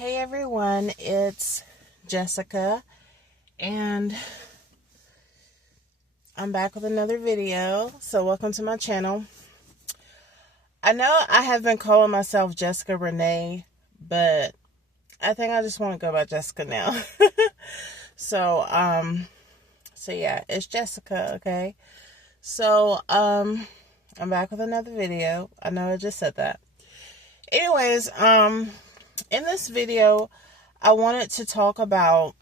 Hey everyone, it's Jessica, and I'm back with another video. So welcome to my channel. I know I have been calling myself Jessica Renee, but I think I just want to go by Jessica now. so so yeah, it's Jessica, okay? So I'm back with another video. I know I just said that. Anyways, in this video I wanted to talk about,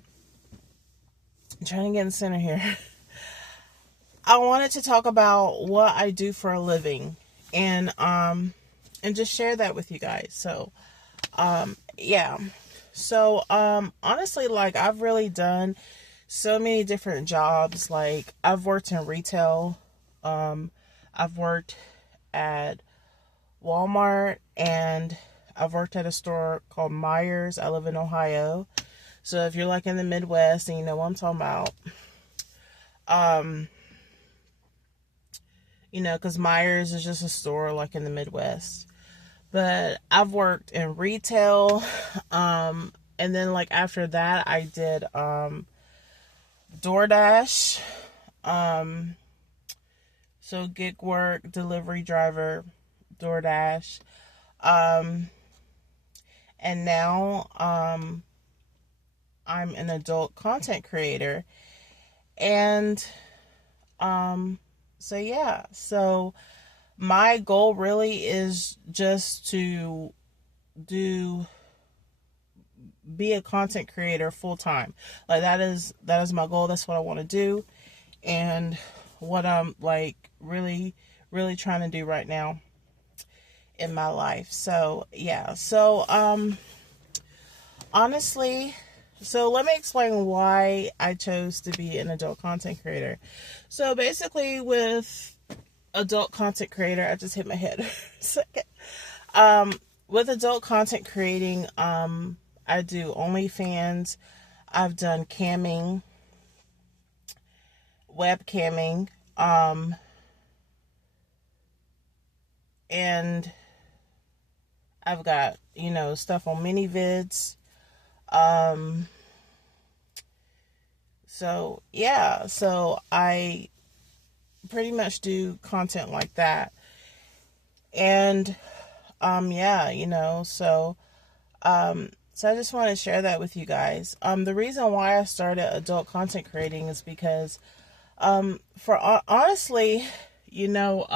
I'm trying to get in the center here. I wanted to talk about what I do for a living and just share that with you guys. So yeah. So honestly, like, I've really done so many different jobs. Like, I've worked in retail. I've worked at Walmart, and I've worked at a store called Myers. I live in Ohio. So if you're like in the Midwest and you know what I'm talking about, you know, because Myers is just a store like in the Midwest. But I've worked in retail, and then like after that I did DoorDash, so gig work, delivery driver, DoorDash, and now I'm an adult content creator, and so yeah, so my goal really is just to be a content creator full time. Like, that is my goal. That's what I want to do, and what I'm like really trying to do right now in my life. So yeah, so honestly, so let me explain why I chose to be an adult content creator. So basically, with adult content creator, I just hit my head for a second. With adult content creating, I do OnlyFans. I've done camming, webcamming, and I've got, you know, stuff on ManyVids. So yeah, so I pretty much do content like that. And yeah, you know, so so I just want to share that with you guys. The reason why I started adult content creating is because honestly, you know,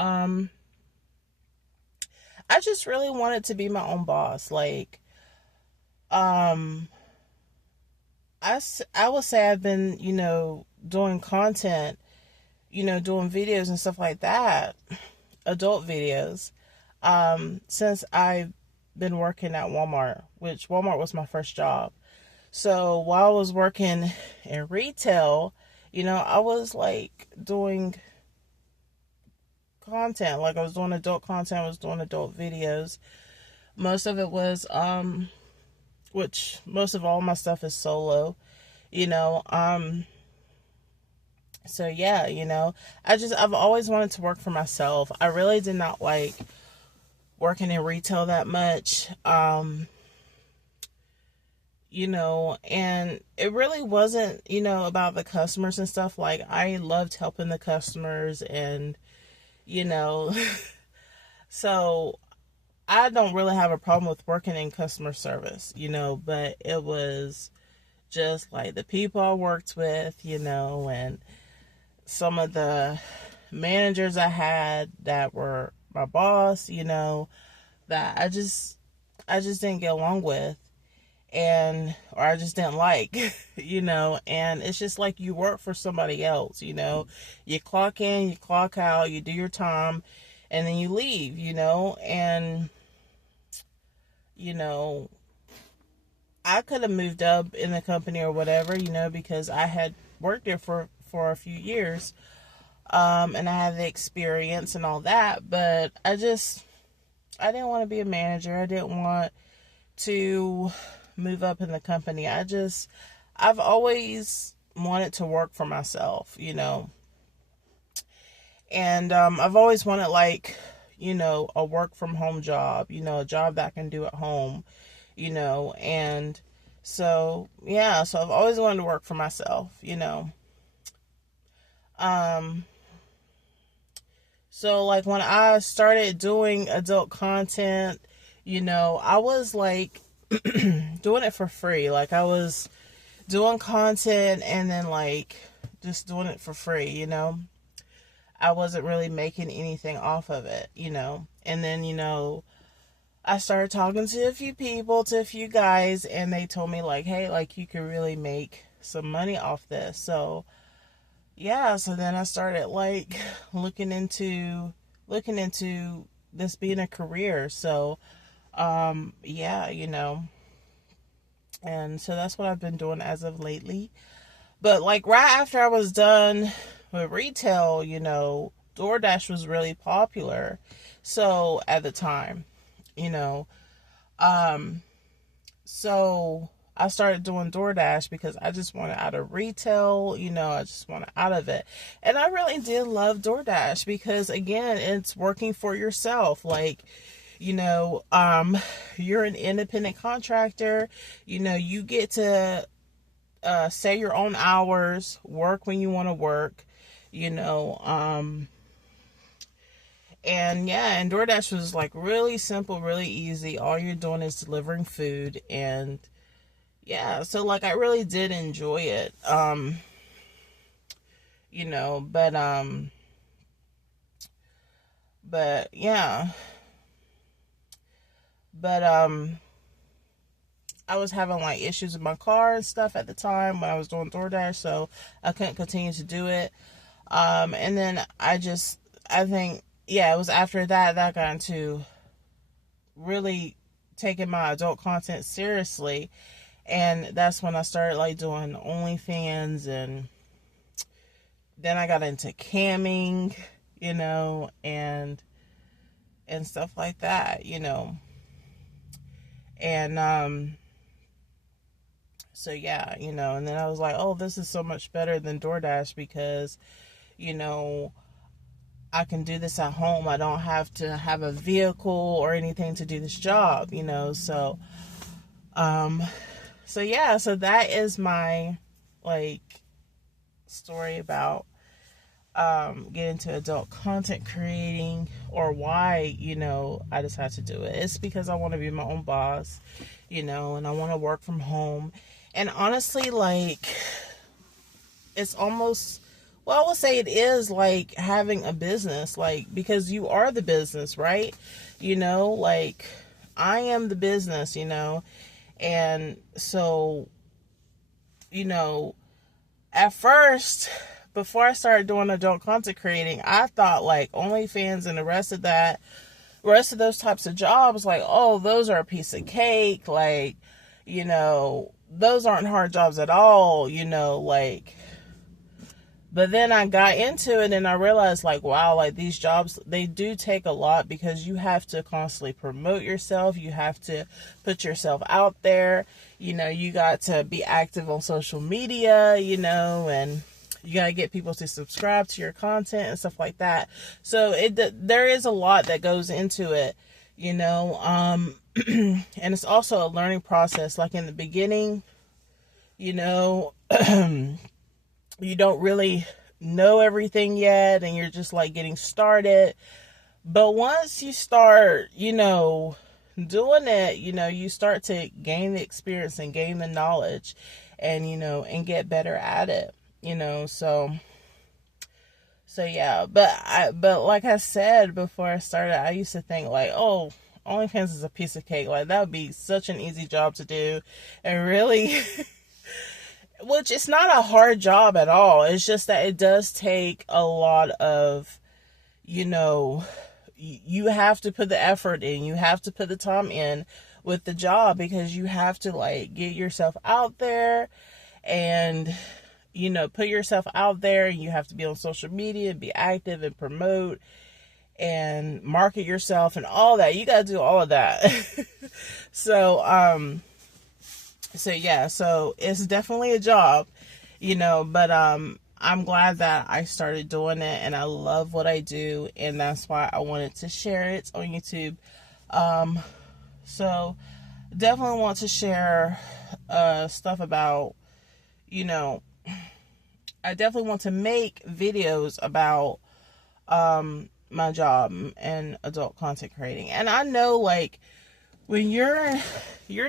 I just really wanted to be my own boss. Like, I would say I've been, you know, doing content, you know, doing videos and stuff like that, adult videos, since I've been working at Walmart, which Walmart was my first job. So while I was working in retail, you know, I was like doing content. Like, I was doing adult content, I was doing adult videos. Most of it was which most of all my stuff is solo, you know. So yeah, you know, I've always wanted to work for myself. I really did not like working in retail that much. You know, and it really wasn't, you know, about the customers and stuff. Like, I loved helping the customers, and, you know, so I don't really have a problem with working in customer service, you know, but it was just like the people I worked with, you know, and some of the managers I had that were my boss, you know, that I just didn't get along with, or I just didn't like, you know. And it's just like, you work for somebody else, you know. You clock in, you clock out, you do your time, and then you leave, you know. And, you know, I could have moved up in the company or whatever, you know, because I had worked there for a few years, and I had the experience and all that. But I didn't want to be a manager. I didn't want to move up in the company. I've always wanted to work for myself, you know. And I've always wanted, like, you know, a work from home job, you know, a job that I can do at home, and so, yeah, so I've always wanted to work for myself. Um, so like when I started doing adult content, I was like doing it for free. Like I was doing content and then like just doing it for free. I wasn't really making anything off of it. And then, I started talking to a few people, to a few guys, and they told me like, hey, like you could really make some money off this. So yeah, so then I started like looking into this being a career. So yeah, and so that's what I've been doing as of lately. But like right after I was done with retail, DoorDash was really popular. So at the time, you know, um, so I started doing DoorDash because I just wanted out of retail, I just wanted out of it. And I really did love DoorDash because again, it's working for yourself. Like, you're an independent contractor, you get to set your own hours, work when you want to work, you know, and yeah, and DoorDash was like really simple, really easy. All you're doing is delivering food, and yeah, so like I really did enjoy it. You know, but yeah. But I was having like issues with my car and stuff at the time when I was doing DoorDash, so I couldn't continue to do it. And then I think, yeah, it was after that I got into really taking my adult content seriously. And that's when I started like doing OnlyFans, and then I got into camming, and stuff like that, And so yeah, and then I was like, oh, this is so much better than DoorDash because, you know, I can do this at home. I don't have to have a vehicle or anything to do this job, um so yeah, so that is my like story about get into adult content creating, or why, I decided to do it. It's because I want to be my own boss, and I want to work from home. And honestly, like, it's almost, well, I would say it is like having a business, like, because you are the business, right? Like, I am the business, and so, at first, before I started doing adult content creating, I thought like OnlyFans and the rest of those types of jobs, like, oh, those are a piece of cake. Like, those aren't hard jobs at all, like, but then I got into it and I realized like, wow, like these jobs, they do take a lot because you have to constantly promote yourself. You have to put yourself out there. You got to be active on social media, and you got to get people to subscribe to your content and stuff like that. So there is a lot that goes into it, and it's also a learning process. Like in the beginning, you don't really know everything yet, and you're just like getting started. But once you start, doing it, you start to gain the experience and gain the knowledge, and, and get better at it. So yeah, but like I said before I started, I used to think like, oh, OnlyFans is a piece of cake. Like that would be such an easy job to do, and really, which it's not a hard job at all. It's just that it does take a lot of, you have to put the effort in, you have to put the time in with the job, because you have to like get yourself out there and, put yourself out there, and you have to be on social media and be active and promote and market yourself and all that. You got to do all of that. So yeah, so it's definitely a job, but I'm glad that I started doing it, and I love what I do, and that's why I wanted to share it on YouTube. So definitely want to share stuff about, you know, I definitely want to make videos about my job and adult content creating. And I know, like, when you're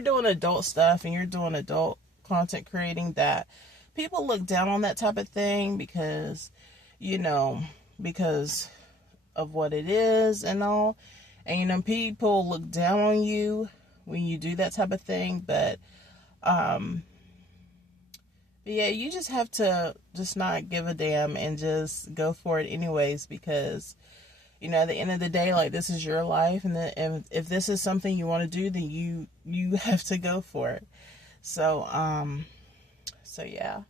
doing adult stuff and you're doing adult content creating, that people look down on that type of thing because, you know, because of what it is and all. And, you know, people look down on you when you do that type of thing. But yeah, you just have to just not give a damn and just go for it anyways, because, you know, at the end of the day, like, this is your life, and if this is something you want to do, then you have to go for it. So yeah,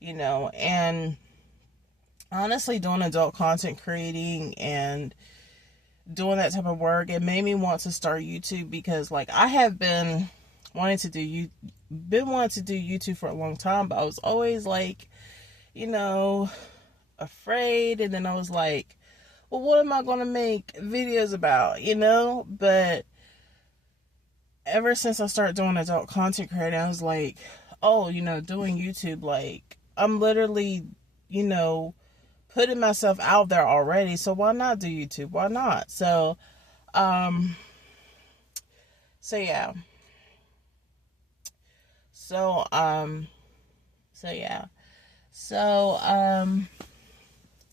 you know. And honestly, doing adult content creating and doing that type of work, it made me want to start YouTube, because, like, I have been wanting to do YouTube for a long time, but I was always, like, you know, afraid. And then I was like, well, what am I going to make videos about, you know? But ever since I started doing adult content creating, I was like, oh, you know, doing YouTube, like, I'm literally, you know, putting myself out there already. So why not do YouTube? Why not? So yeah. So yeah. So,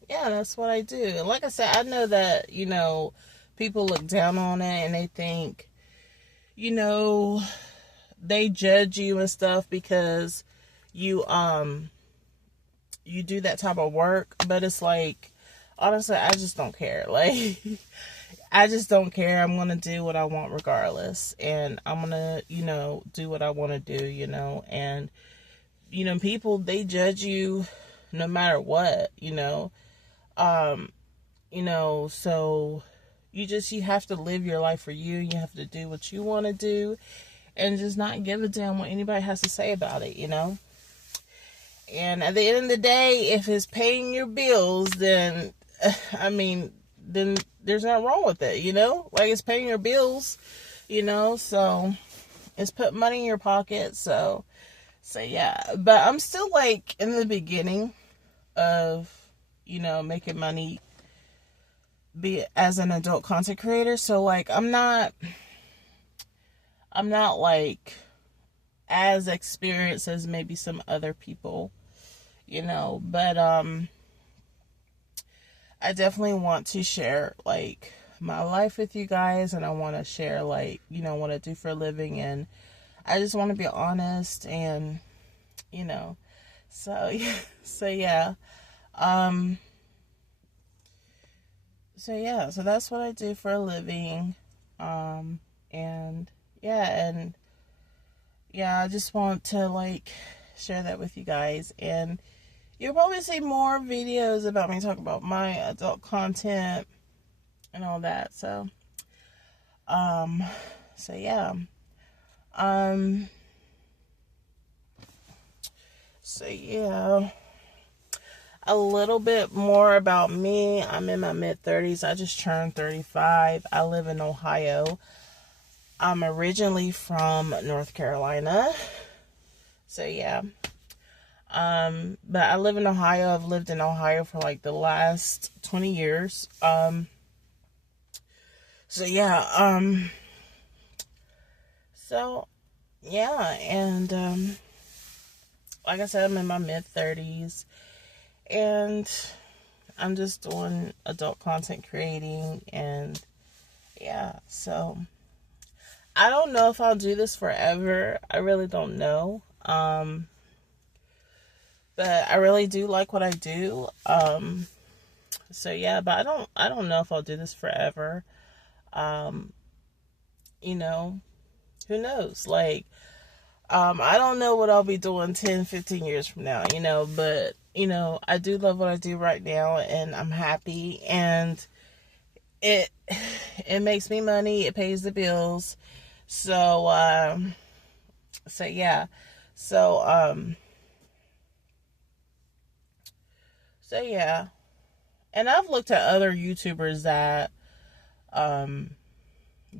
yeah, that's what I do. And like I said, I know that, you know, people look down on it and they think, you know, they judge you and stuff because you you do that type of work. But it's like, honestly, I just don't care. Like, I just don't care. I'm gonna do what I want regardless, and I'm gonna, you know, do what I want to do, you know. And, you know, people, they judge you no matter what, you know. You know, so you have to live your life for you. You have to do what you want to do, and just not give a damn what anybody has to say about it, you know. And at the end of the day, if it's paying your bills, then I mean, then there's nothing wrong with it, you know. Like, it's paying your bills, you know. So it's put money in your pocket. So yeah. But I'm still, like, in the beginning of, you know, making money be as an adult content creator. So, like, I'm not like as experienced as maybe some other people, you know. But I definitely want to share, like, my life with you guys, and I want to share, like, you know, what I do for a living, and I just want to be honest. And, you know, so so yeah. So that's what I do for a living. And yeah, I just want to, like, share that with you guys. And you'll probably see more videos about me talking about my adult content and all that. So yeah. So yeah. A little bit more about me. I'm in my mid-30s. I just turned 35. I live in Ohio. I'm originally from North Carolina. So yeah. But I live in Ohio. I've lived in Ohio for, like, the last 20 years. So yeah. So yeah, and like I said, I'm in my mid-30s, and I'm just doing adult content creating. And yeah, so I don't know if I'll do this forever. I really don't know. But I really do like what I do. So yeah, but I don't know if I'll do this forever. You know, who knows? Like, I don't know what I'll be doing 10, 15 years from now, you know, but, you know, I do love what I do right now, and I'm happy, and it makes me money, it pays the bills. So yeah. So yeah. And I've looked at other YouTubers that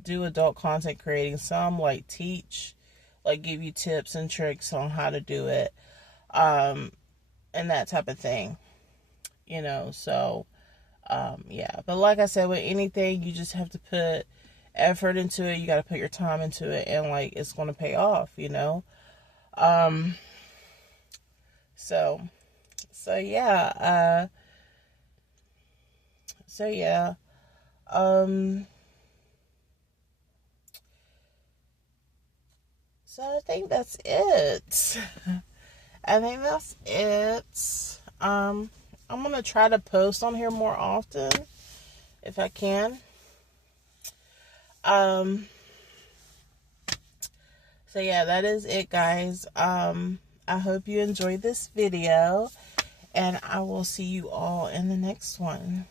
do adult content creating. Some like teach, like give you tips and tricks on how to do it, and that type of thing, you know. So yeah, but like I said, with anything, you just have to put effort into it. You got to put your time into it, and like it's going to pay off, you know. So yeah, so yeah, um, so I think that's it. I think that's it. I'm gonna try to post on here more often if I can. So yeah, that is it, guys. I hope you enjoyed this video, and I will see you all in the next one.